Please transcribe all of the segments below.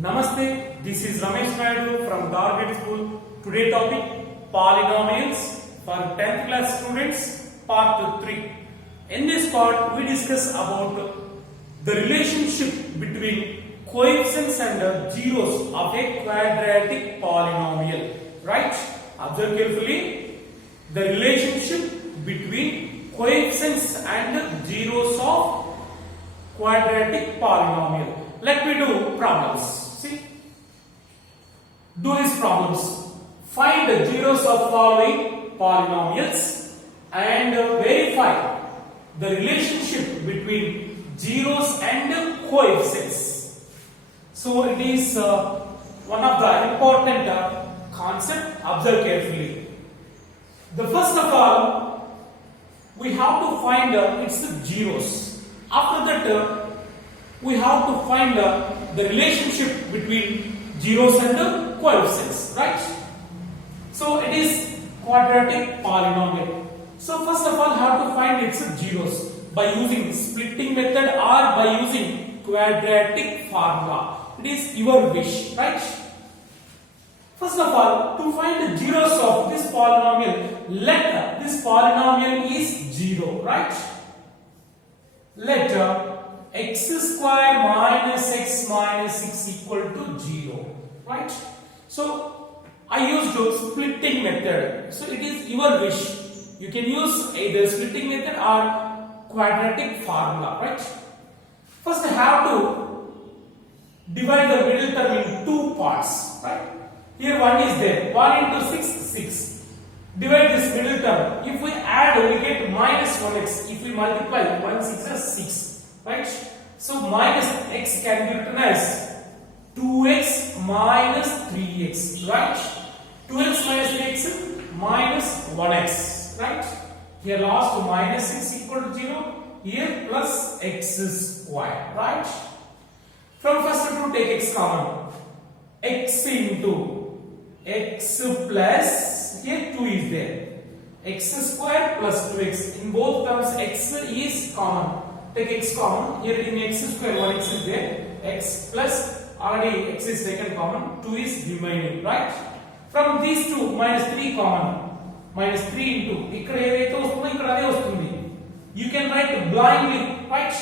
Namaste, this is Ramesh Naidu from Target School. Today topic Polynomials for 10th class students, Part 3. In this part, we discuss about the relationship between coefficients and zeros of a quadratic polynomial. Right? Observe carefully. The relationship between coefficients and zeros of quadratic polynomial. Let me do problems. See, do these problems. Find the zeros of following polynomials and verify the relationship between zeros and coefficients. So it is one of the important concept. Observe carefully. The first of all, we have to find its zeros. After that, we have to find the relationship between zeros and coefficients, right? So it is quadratic polynomial. So first of all, have to find its zeros by using splitting method or by using quadratic formula. It is your wish, right? First of all, to find the zeros of this polynomial, let this polynomial is 0, right? Let x square minus x minus 6 equal to 0, right? So I used the splitting method. So it is your wish. You can use either splitting method or quadratic formula, right? First I have to divide the middle term in two parts, right? Here 1 is there. 1 into 6, 6. Divide this middle term. If we add, we get minus 1x. If we multiply 1 6 as 6. Right? So minus x can be written as 2x minus 3x, right? 2x minus 3x minus 1x, right? Here last minus 6 equal to 0, here plus x square, right? From first to take x common. X into x plus, here 2 is there. X square plus 2x. In both terms x is common. Take x common. Here in x square 1x is there. X plus already x is taken common. 2 is remaining, right? From these two minus 3 common. Minus 3 into. Ikkada edaithe vastundo ikkada ade vastundi. You can write blindly, right?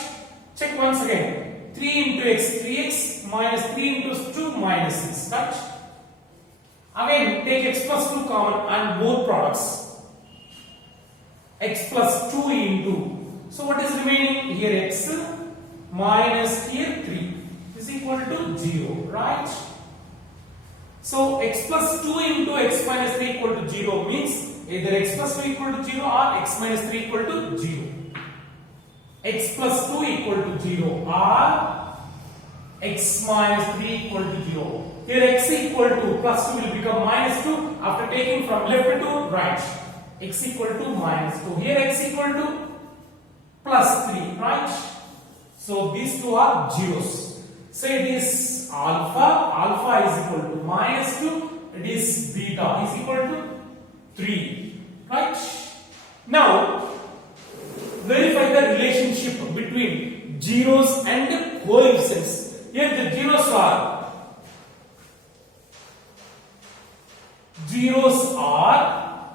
Check once again. 3 into x 3x minus 3 into 2 minus 6, right? Again take x plus 2 common and both products. X plus 2 into. So what is remaining? Here x minus here 3 is equal to 0, right? So x plus 2 into x minus 3 equal to 0 means either x plus 2 equal to 0 or x minus 3 equal to 0. X plus 2 equal to 0 or x minus 3 equal to 0. Here x equal to plus 2 will become minus 2 after taking from left to right. X equal to minus 2. Here x equal to plus 3, right? So these two are zeros. So it is alpha is equal to minus 2, it is beta is equal to 3, right? Now verify the relationship between zeros and coefficients. Here the zeros are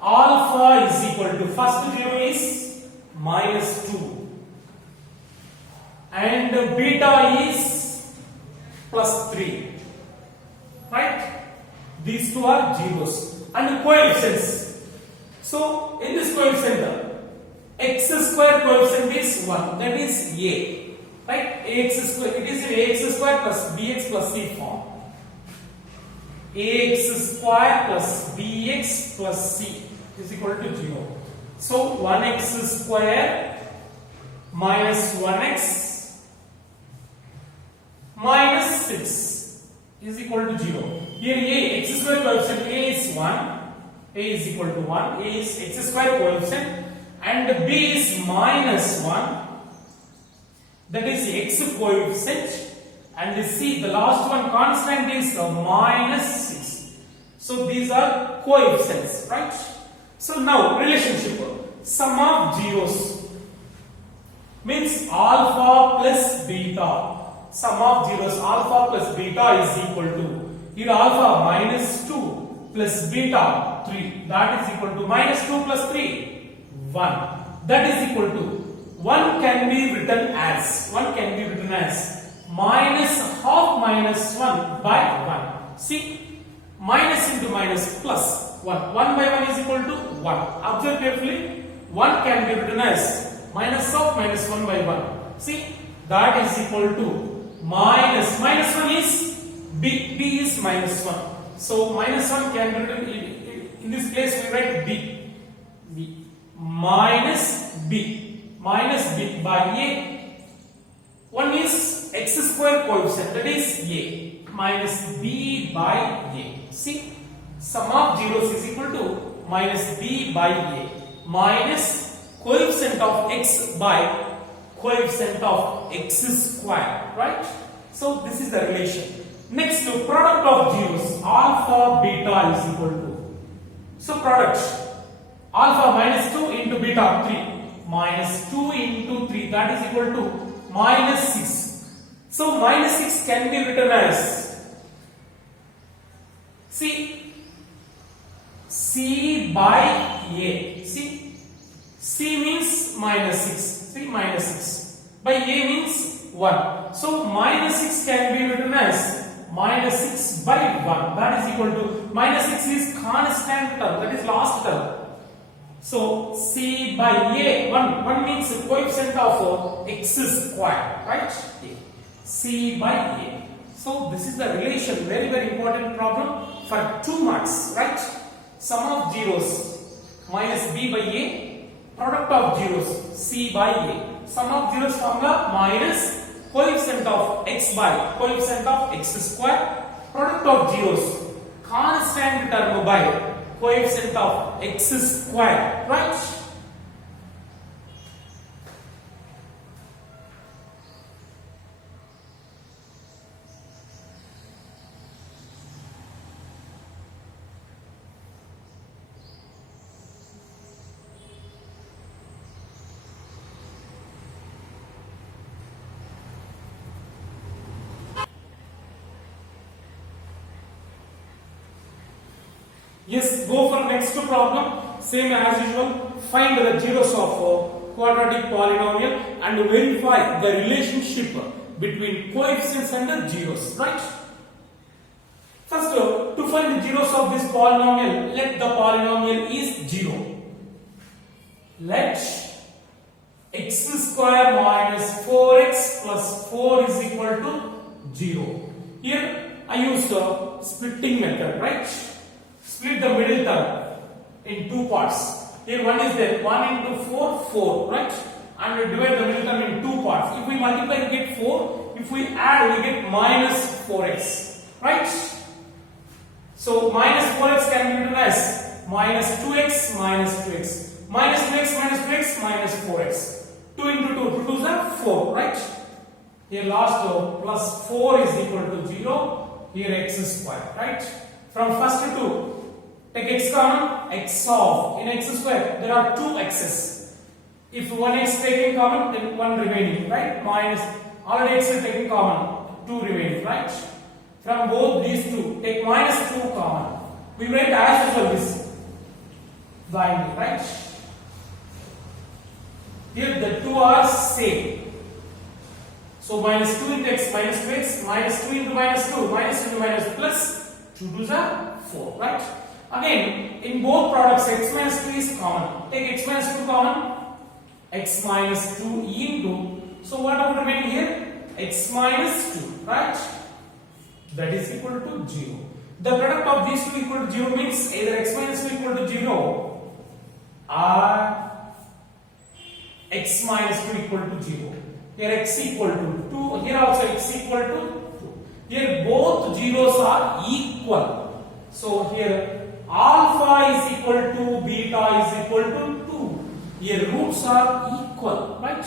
alpha is equal to, first zero is minus 2 and beta is plus 3, right? These two are zeros and coefficients. So in this coefficient, x square coefficient is 1, that is a, right? Ax square, it is ax square plus bx plus c form. Ax square plus bx plus c is equal to 0. So 1x square minus 1x minus 6 is equal to 0. Here a x square coefficient a is 1, a is equal to 1, a is x square coefficient and b is minus 1, that is x coefficient, and c, the last one constant is minus 6. So these are coefficients, right? So now relationship, sum of zeros means alpha plus beta. sum of zeros alpha plus beta is equal to, here alpha minus 2 plus beta 3, that is equal to minus 2 plus 3, 1. That is equal to 1 can be written as minus half minus 1 by 1. See, minus into minus plus 1. 1 by 1 is equal to 1. Observe carefully. 1 can be written as minus of minus 1 by 1. See, that is equal to minus 1 is b. B is minus 1. So minus 1 can be written in this place we write b. Minus b by a. 1 is x square coefficient, that is a, minus b by a. See, sum of zeros is equal to minus b by a minus coefficient of x by coefficient of x square, right? So this is the relation. Next, product of zeros alpha beta is equal to, so product alpha minus 2 into beta 3 minus 2 into 3, that is equal to minus 6. So minus 6 can be written as, see, c by a. See, c means minus 6. See, minus 6 by a means 1. So minus 6 can be written as minus 6 by 1. That is equal to, minus 6 is constant term, that is last term. So c by a, 1 means coefficient of x square, right? C by a. So this is the relation, very important problem for 2 marks, right? Sum of zeros minus b by a, product of zeros c by a. Sum of zeros formula minus coefficient of x by coefficient of x square, product of zeros constant term by coefficient of x square, right? Yes, go for next problem. Same as usual. Find the zeros of quadratic polynomial and verify the relationship between coefficients and the zeros. Right? First, to find the zeros of this polynomial, let the polynomial is 0. Let x square minus 4x plus 4 is equal to 0. Here I used the splitting method, right? Split the middle term in 2 parts. Here 1 is there, 1 into 4, 4, right? And we divide the middle term in 2 parts. If we multiply, we get 4. If we add, we get minus 4x, right? So minus 4x can be written as minus 2x minus 2x. Minus 2x minus 2x minus 4x. 2 into 2, 2 2s are 4, right? Here last plus 4 is equal to 0. Here x square, right? From first to 2. Take x common, x of, in x square, there are 2 x's. If one x taken common, then 1 remaining, right? Minus, already x is taken common, 2 remaining, right? From both these two, take minus 2 common. We write as usual this blindly, right? Here the 2 are same. So minus 2 into x minus 2x, minus 2 into minus 2, minus into minus plus, 2 2s are 4, right? Again, in both products, x minus 2 is common. Take x minus 2 common, x minus 2 into, so what would remain here? X minus 2, right? That is equal to 0. The product of these two equal to 0 means either x minus 2 equal to 0 or x minus 2 equal to 0. Here x equal to 2, here also x equal to 2. Here both zeros are equal. So here alpha is equal to beta is equal to 2. Here roots are equal, right?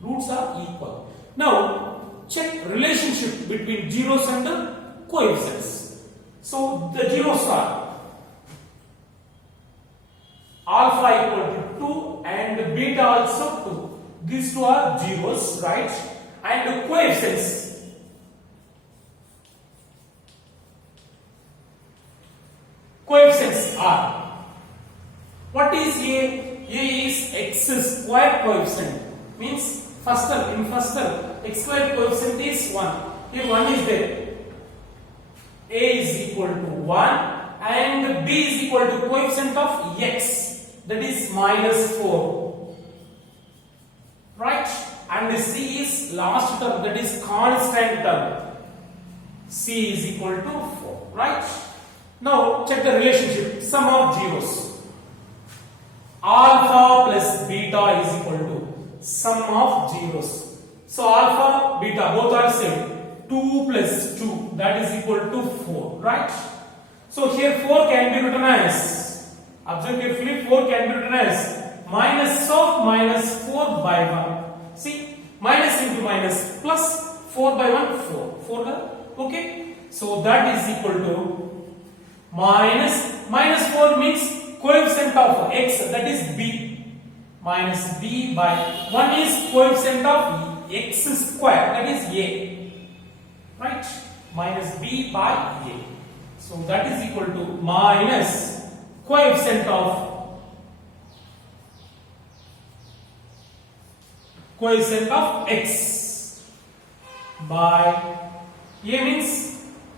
Roots are equal. Now check relationship between zeros and the coefficients. So the zeros are alpha equal to 2 and beta also 2. These two are zeros, right? and coefficients. Coefficients are, what is A? A is x square coefficient, means first term, in first term x square coefficient is 1. Here 1 is there. A is equal to 1 and B is equal to coefficient of x, that is minus 4, right? And C is last term, that is constant term. C is equal to 4, right? Now check the relationship, sum of zeros. Alpha plus beta is equal to sum of zeros. So alpha, beta both are same. 2 plus 2, that is equal to 4, right? So here 4 can be written as, observe carefully, 4 can be written as minus of minus 4 by 1. See, minus into minus plus 4 by 1, 4. 4 the, okay? So that is equal to minus 4 means coefficient of x, that is b, minus b by 1 is coefficient of x square, that is a. Right, minus b by a. So that is equal to minus coefficient of x by a means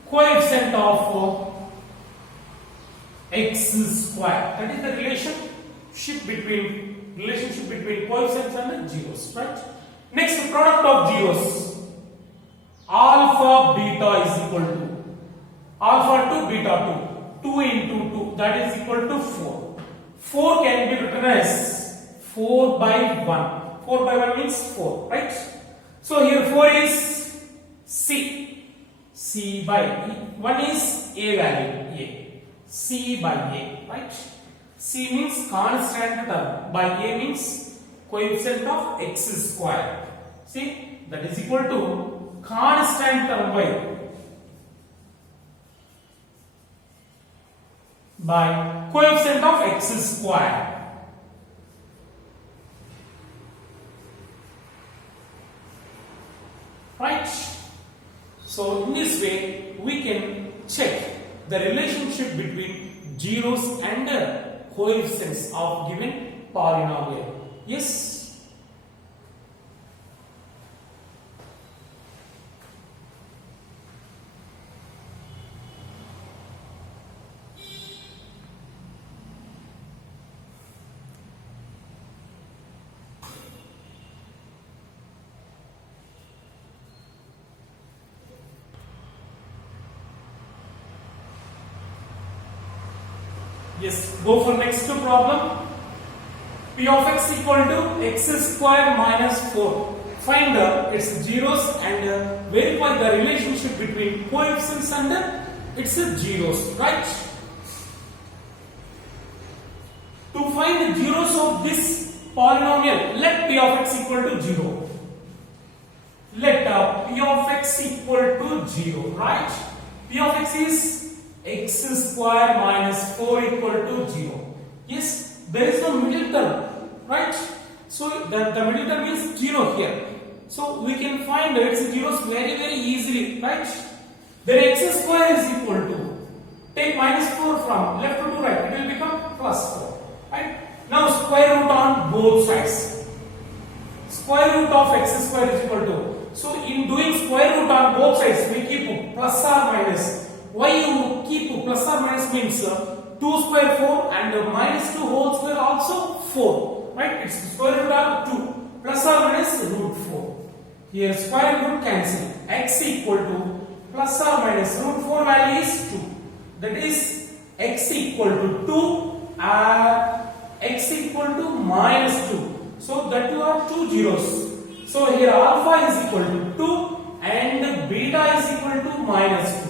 coefficient of x square. That is the relationship between coefficients and zeros. Right. Next, product of zeros. Alpha beta is equal to alpha to beta 2. 2 into 2, that is equal to 4. 4 can be written as 4 by 1. 4 by 1 means 4, right? So here 4 is C. C by E. 1 is A value, A. C by A, right? C means constant term. By A means coefficient of x square. See, that is equal to constant term by coefficient of x square. Right? So in this way we can check the relationship between zeros and coefficients of given polynomial. Yes. Yes, go for next problem. P of x equal to x square minus 4. Find its zeros and verify the relationship between coefficients and its zeros, right? To find the zeros of this polynomial, let P of x equal to 0. Let P of x equal to 0, right? P of x is x square minus 4 equal to 0. Yes, there is no middle term, right? So the middle term is 0 here. So we can find its zeros very easily, right? Then x square is equal to, take minus 4 from left to right, it will become plus 4, right? Now square root on both sides. Square root of x square is equal to, so in doing square root on both sides we keep plus or minus. Why you keep plus or minus means 2 square 4 and minus 2 whole square also 4, right? It's square root of 2 plus or minus root 4. Here square root cancel. X equal to plus or minus root 4 value is 2. That is x equal to 2 and x equal to minus 2. So that you are two zeros. So here alpha is equal to 2 and beta is equal to minus 2.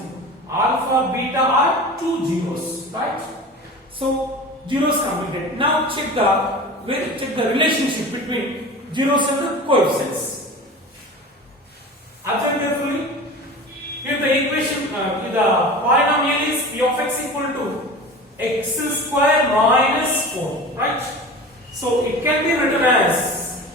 Alpha, beta are two zeros, right? So zeros completed. Now check the relationship between zeros and the coefficients. Observe carefully. Here the equation, the polynomial is p of x equal to x square minus 4, right? So it can be written as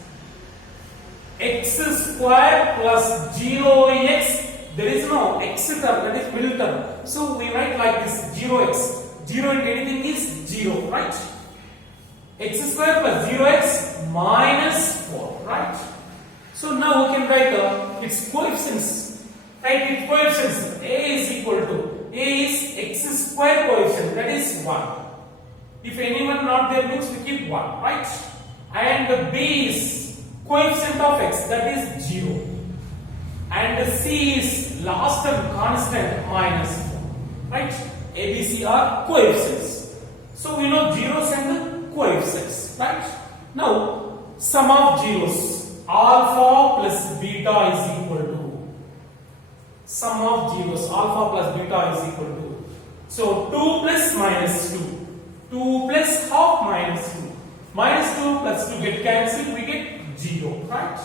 x square plus 0x. There is no x term, that is middle term. So we write like this 0x. 0 into anything is 0, right? X square plus 0x minus 4, right? So now we can write its coefficients. Write its coefficients. A is equal to, A is x square coefficient, that is 1. If anyone not there means we keep 1, right? And B is coefficient of x, that is 0. And C is last term constant minus 4, right? A, B, C are coefficients. So we know zeros and coefficients, right? Now sum of zeros, alpha plus beta is equal to, sum of zeros, alpha plus beta is equal to, so 2 plus minus 2, 2 plus half minus 2, minus 2 plus 2 get cancelled, we get 0, right?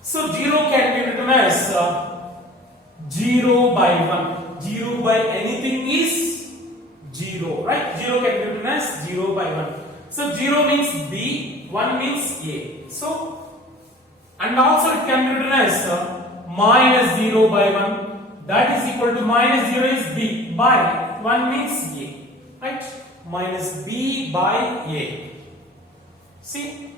So 0 can be written as 0 by 1. 0 by anything is 0, right? 0 can be written as 0 by 1. So 0 means B, 1 means A. So, and also it can be written as minus 0 by 1. That is equal to minus 0 is B by 1 means A, right? Minus B by A. See?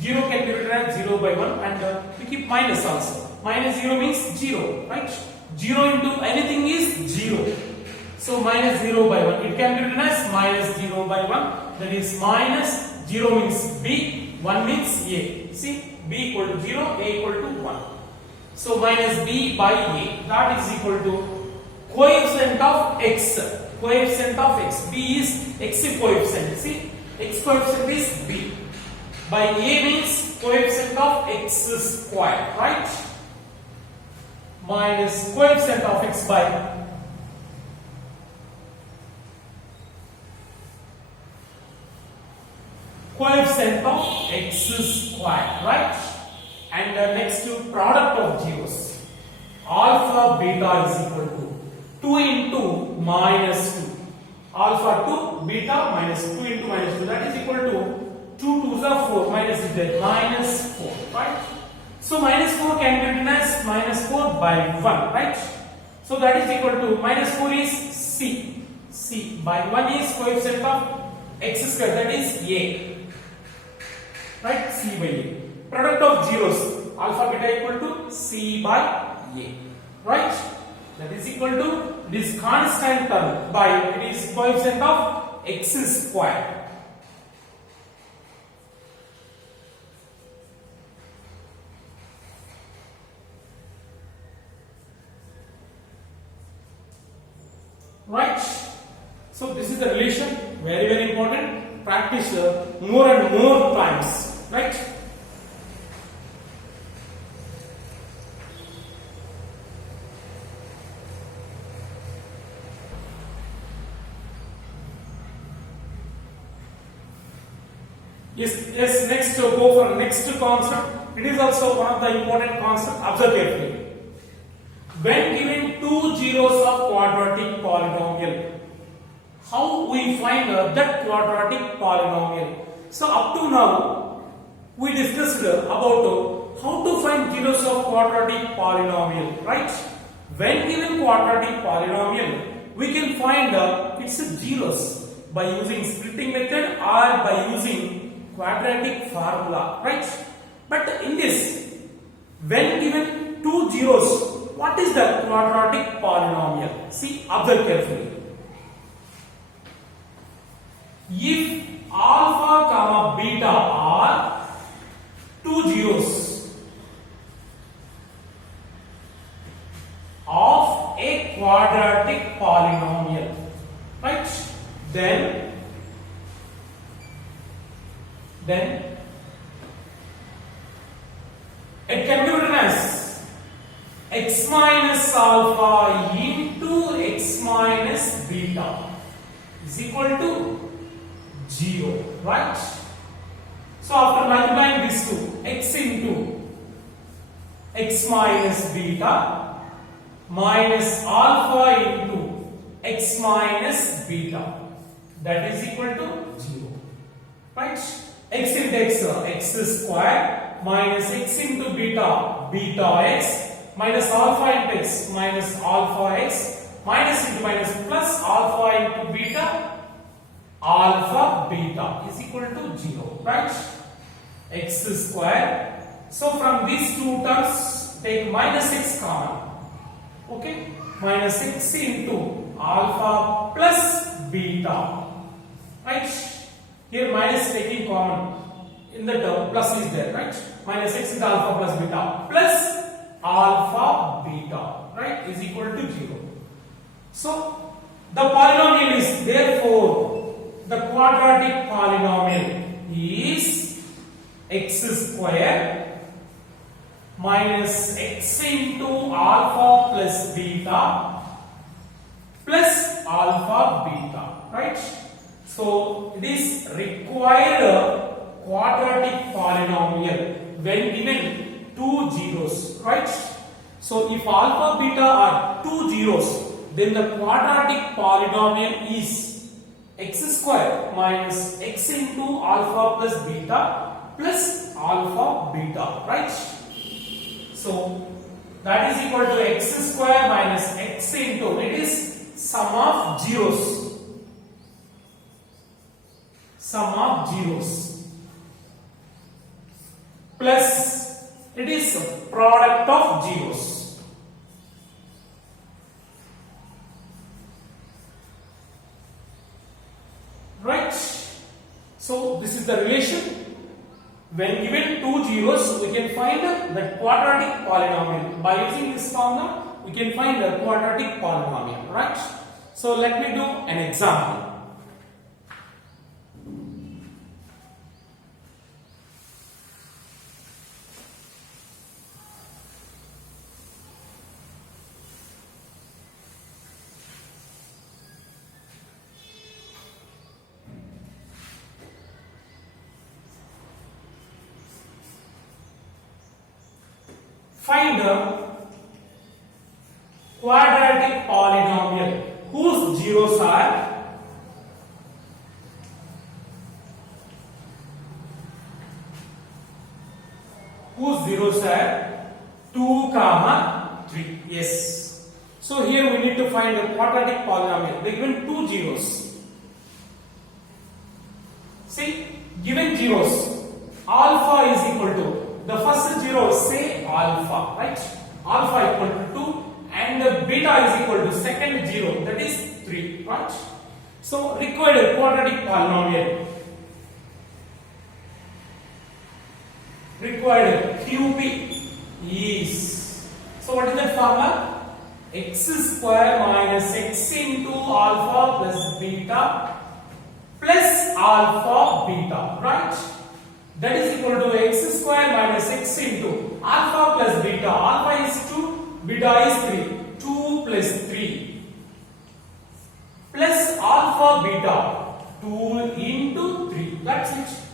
0 can be written as 0 by 1 and we keep minus also. Minus 0 means 0, right? 0 into anything is 0. So minus 0 by 1. It can be written as minus 0 by 1. That is minus 0 means B, 1 means A. See? B equal to 0, A equal to 1. So minus B by A. That is equal to coefficient of x. Coefficient of x. B is x coefficient. See? X coefficient is B. By A means coefficient of x square, right? Minus coefficient of x by coefficient of x square, right? And next to product of zeros. Alpha beta is equal to 2 into minus 2. Alpha 2 beta minus 2 into minus 2, that is equal to 2 2s are 4, minus is there, minus 4, right? So minus 4 can be written as minus 4 by 1, right? So that is equal to minus 4 is C. C by 1 is coefficient of x square, that is A, right? C by A. Product of zeros, alpha beta equal to C by A, right? That is equal to this constant term by it is coefficient of x square. Right? So this is the relation, very very important. Practice more and more times, right? Yes, next go for next concept. It is also one of the important concepts. Observe carefully. When given two zeros of quadratic polynomial, how we find that quadratic polynomial? So up to now, we discussed about how to find zeros of quadratic polynomial, right? When given quadratic polynomial, we can find its zeros by using splitting method or by using quadratic formula, right? But in this, when given two zeros, what is the quadratic polynomial? See, observe carefully. If alpha comma beta are two zeros of a quadratic polynomial, right? Then it can be written as x minus alpha into x minus beta is equal to 0, right? So after multiplying these two, x into x minus beta minus alpha into x minus beta, that is equal to 0, right? X into x, x square minus x into beta, beta x, minus alpha into x, minus alpha x, minus into minus plus alpha into beta, alpha beta is equal to 0, right? X square. So from these two terms, take minus x common. Okay? Minus x into alpha plus beta. Right? Here minus taking common. In the term, plus is there, right? Minus x into alpha plus beta plus alpha beta, right, is equal to 0. So the polynomial is, therefore the quadratic polynomial is x square minus x into alpha plus beta plus alpha beta, right? So it is required quadratic polynomial when given two zeros, right? So if alpha beta are two zeros, then the quadratic polynomial is x square minus x into alpha plus beta plus alpha beta, right? So that is equal to x square minus x into, it is sum of zeros, sum of zeros, plus it is product of zeros. Right? So this is the relation. When given two zeros, we can find the quadratic polynomial. By using this formula, we can find the quadratic polynomial, right? So let me do an example. Find the quadratic polynomial whose zeros are whose zeros are 2, 3. Yes. So here we need to find the quadratic polynomial. They given two zeros. See, given zeros, alpha is equal to, the first zero, say alpha, right? Alpha equal to 2 and beta is equal to second zero, that is 3, right? So required quadratic polynomial. Required QP is, so what is that formula? X square minus x into alpha plus beta plus alpha beta, right? That is equal to x square minus x into alpha plus beta. Alpha is 2, beta is 3. 2 plus 3 plus alpha beta 2 into 3. That's it.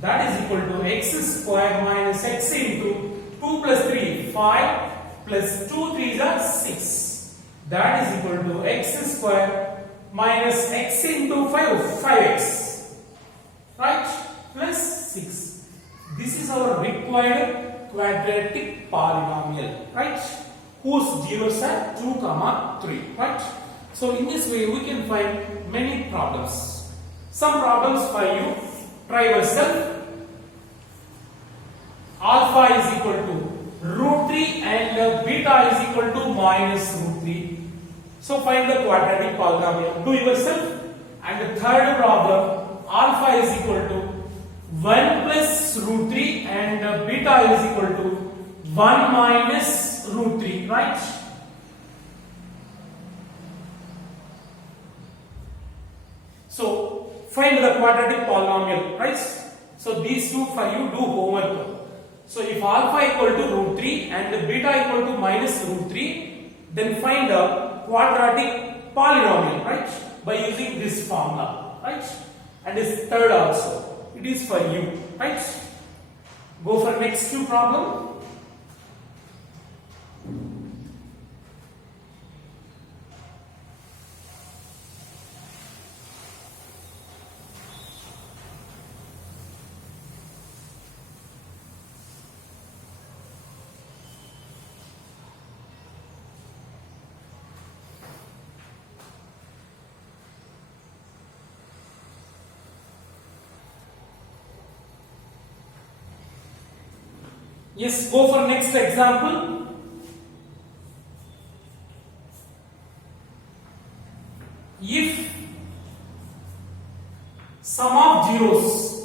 That is equal to x square minus x into 2 plus 3, 5 plus 2 3s are 6. That is equal to x square minus x into 5, 5x. Right? Plus 6. This is our required quadratic polynomial, right? Whose zeros are 2, 3, right? So in this way we can find many problems. Some problems for you, try yourself. Alpha is equal to root 3 and beta is equal to minus root 3. So find the quadratic polynomial. Do yourself. And the third problem, alpha is equal to 1 plus root 3 and beta is equal to 1 minus root 3, right? So find the quadratic polynomial, right? So these two for you, do homework. So if alpha equal to root 3 and beta equal to minus root 3, then find a quadratic polynomial, right? By using this formula, right? And this third also. It is for you, right? Go for next two problem. Yes, go for next example. If sum of zeros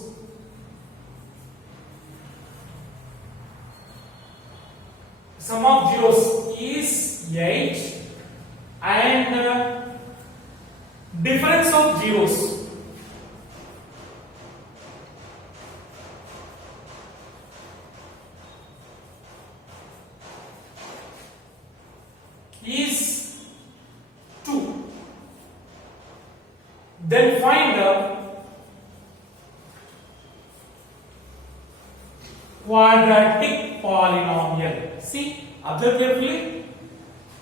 is 8 and difference of zeros is 2, then find the quadratic polynomial. See, observe carefully.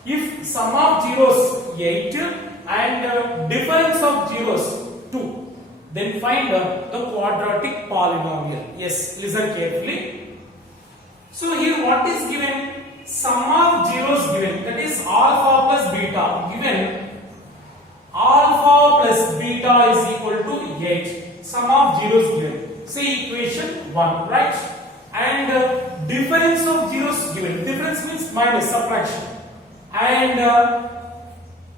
If sum of zeros 8 and difference of zeros 2, then find the quadratic polynomial. Yes, listen carefully. So here what is given? Sum of zeros given, that is alpha plus beta given. Alpha plus beta is equal to 8. Sum of zeros given. See equation 1, right? And difference of zeros given. Difference means minus, subtraction. And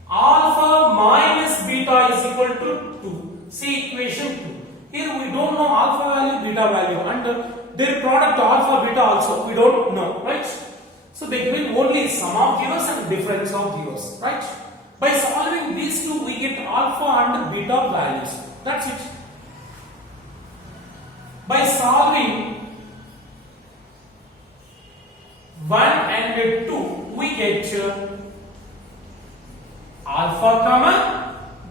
alpha minus beta is equal to 2. See equation 2. Here we don't know alpha value, beta value, and their product alpha beta also we don't know, right? So they given only sum of zeros and difference of zeros, right? By solving these two, we get alpha and beta values. That's it. By solving 1 and 2, we get alpha comma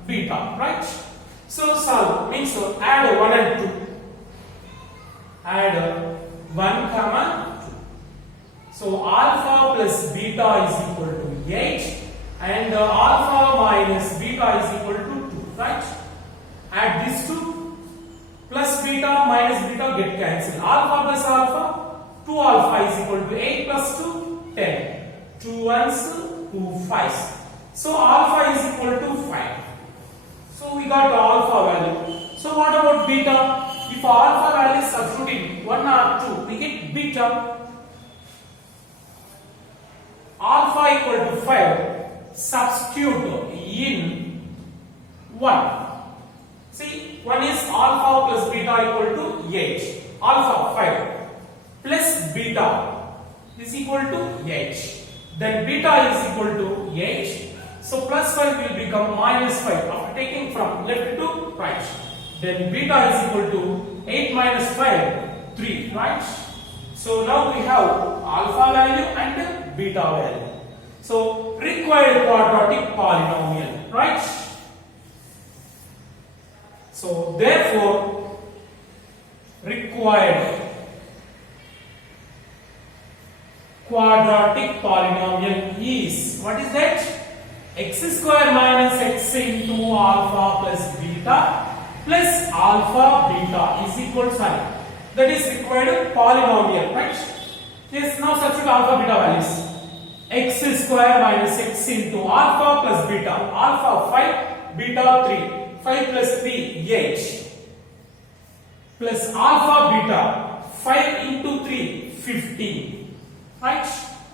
beta, right? So solve means add 1 and 2. Add 1 comma 2. So alpha plus beta is equal to 8 and alpha minus beta is equal to 2, right? Add these two, plus beta minus beta get cancelled. Alpha plus alpha, 2 alpha is equal to 8 plus 2, 10. 2 ones, 2 5s. So alpha is equal to 5. So we got alpha value. So what about beta? If alpha value is substituting 1 or 2, we get beta. Alpha equal to 5. Substitute in 1. See, 1 is alpha plus beta equal to 8. Alpha 5 plus beta is equal to 8. Then beta is equal to 8. So plus 5 will become minus 5 after taking from left to right. Then beta is equal to 8 minus 5, 3, right? So now we have alpha value and beta value. So required quadratic polynomial, right? So therefore required quadratic polynomial is, what is that? X square minus x into alpha plus beta plus alpha beta is equal to, that is required polynomial, right? Yes, now substitute alpha beta values. X square minus x into alpha plus beta. Alpha 5, beta 3. 5 plus 3, 8. Plus alpha beta 5 into 3, 15. Right?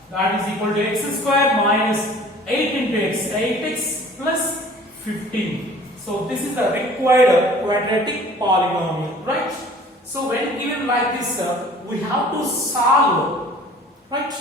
That is equal to x square minus 8 into x. 8x plus 15. So this is the required quadratic polynomial. Right? So when given like this, we have to solve. Right?